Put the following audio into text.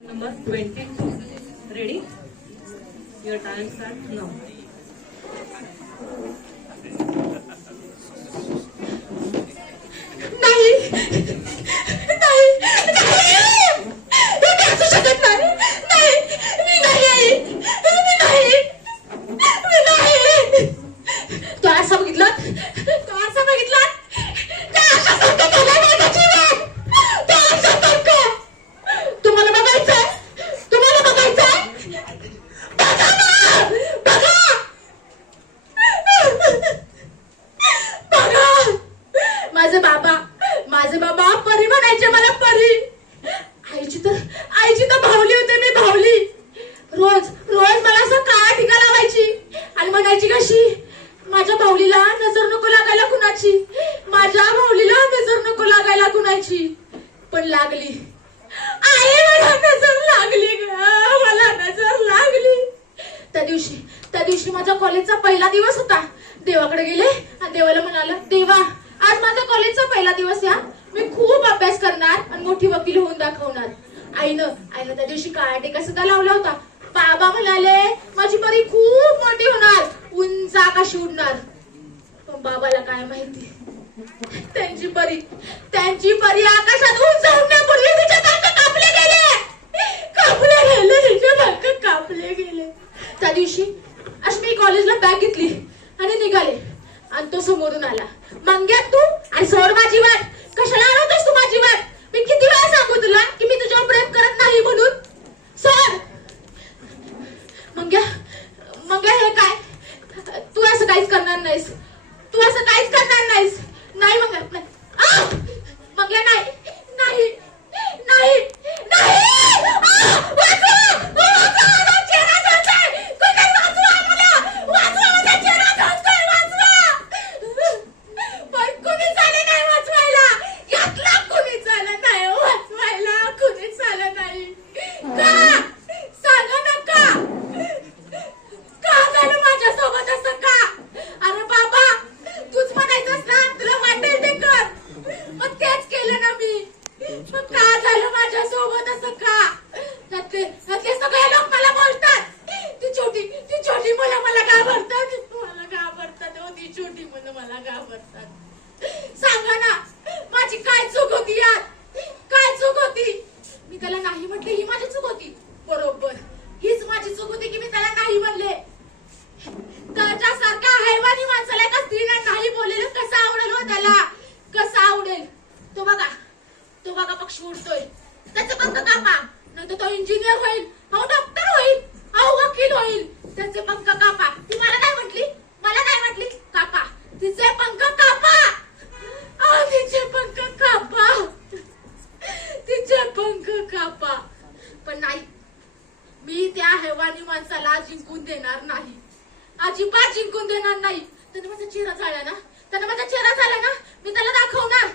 Number 20. Ready? Your time starts now. नाही नाही नाही मी नाचू शकत नाही नाही मी नाही आई मी नाही मी नाही तो आरसा बघितला तो आरसा बघितला त्या आरशासारखं झालंय माझं जीवन तो आरशासारखं तुम्हाला बघायचंय तुम्हाला बघायचंय बघा ना बघा बघा माझे बाबा परी म्हणायचे मला परी आईची तर भावली होते मी भावली रोज रोज मला असं काळा टिका लावायची आणि म्हणायची कशी माझ्या भावलीला नजर नको लागायला कुणाची माझ्या भावलीला नजर नको लागायला कुणाची पण लागली आई मला नजर लागली मला नजर लागली त्या दिवशी माझ्या कॉलेजचा पहिला दिवस होता देवाकडे गेले आणि देवाला म्हणाला देवा आज माझा कॉलेजचा पहिला दिवस या मी खूप अभ्यास करणार आणि मोठी वकील होऊन दाखवणार आईनं त्या दिवशी काळा टिका सुद्धा लावला होता बाबा म्हणाले माझी परी खूप मोठी होणार उंच आकाशी उडणार पण बाबाला काय माहिती त्यांची परी आकाशात उंच उडण्यापूर्वी तिचे पंख कापले गेले तिचे पंख कापले गेले त्या दिवशी अशी कॉलेजला बॅग घेतली आणि निघाले आणि तो समोरून आला मंग्या तू आणि सोड माझी वाट कशाला आणतोस तू माझी वाट मी किती वेळा सांगू तुला की मी तुझ्यावर प्रेम करत नाही म्हणून सोड मंग्या हे काय तू असं काहीच करणार नाहीस नाही मंग्या मंग्या नाही सांगा ना माझी काय चूक होती यार काय चूक होती मी त्याला नाही म्हटले ही माझी चूक होती बरोबर हीच माझी चूक होती की मी त्याला नाही म्हणले त्याच्यासारख्या हैवानी माणसाला एका स्त्रीला नाही बोललेलं कसं आवडेल हो त्याला कसं आवडेल तो बघा पक्षी उडतोय त्याचे पंख कापा नाही तो इंजिनियर होईल अहो डॉक्टर होईल अहो वकील होईल त्याचे पंख कापा ती मला नाही म्हटली कापा तिचे पंख कापा तिचे पंख कापा पण नाही मी त्या हैवानी माणसाला जिंकून देणार नाही अजिबात जिंकून देणार नाही त्याने माझा चेहरा झाला ना मी त्याला दाखवणार